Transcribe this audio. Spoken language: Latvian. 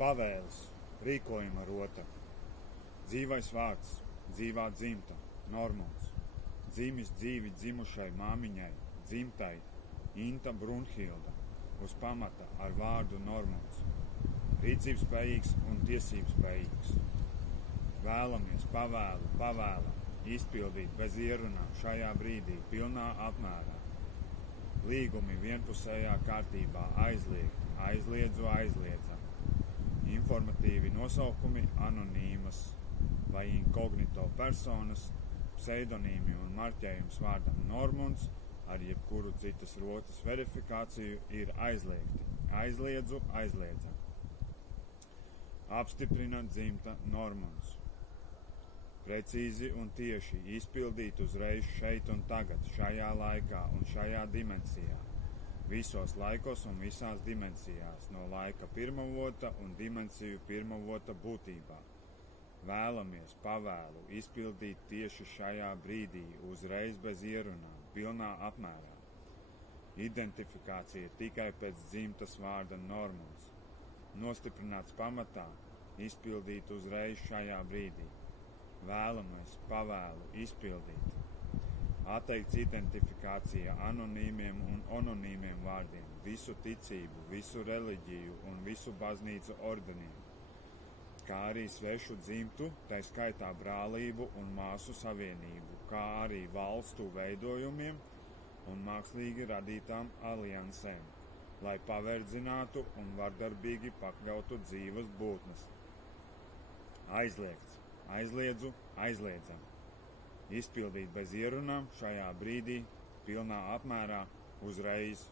pavēles, rīkojuma rota, dzīvais vārds, dzīvā dzimta, Normunds, dzimis dzīvi dzimušai māmiņai, dzimtai, Inta Brunhilda, uz pamata ar vārdu Normunds, rīcības spējīgs un tiesības spējīgs. Vēlamies pavēlam, izpildīt bez ierunām šajā brīdī pilnā apmērā. Līgumi vienpusējā kārtībā aizliedzam. Informatīvi nosaukumi anonīmas vai inkognito personas, pseidonīmi un marķējums vārdam Normunds ar jebkuru citas rotas verifikāciju ir aizliegti. Aizliedzam. Apstiprina dzimta Normunds. Precīzi un tieši izpildīt uzreiz šeit un tagad, šajā laikā un šajā dimensijā, visos laikos un visās dimensijās, no laika pirmavota un dimensiju pirmavota būtībā. Vēlamies pavēlu izpildīt tieši šajā brīdī, uzreiz bez ierunām, pilnā apmērā. Identifikācija tikai pēc dzimtas vārda Normunds. Nostiprināts pamatā, izpildīt uzreiz šajā brīdī. Vēlamies pavēlu izpildīt. Atteikts identifikācija anonīmiem un anonīmiem vārdiem, visu ticību, visu reliģiju un visu baznīcu ordeniem, kā arī svešu dzimtu, tai skaitā brālību un māsu savienību, kā arī valstu veidojumiem un mākslīgi radītām aliansēm, lai paverdzinātu un vardarbīgi pakļautu dzīves būtnes. Aizliegts. Aizliedzam. Izpildīt bez ierunām šajā brīdī, pilnā apmērā, uzreiz.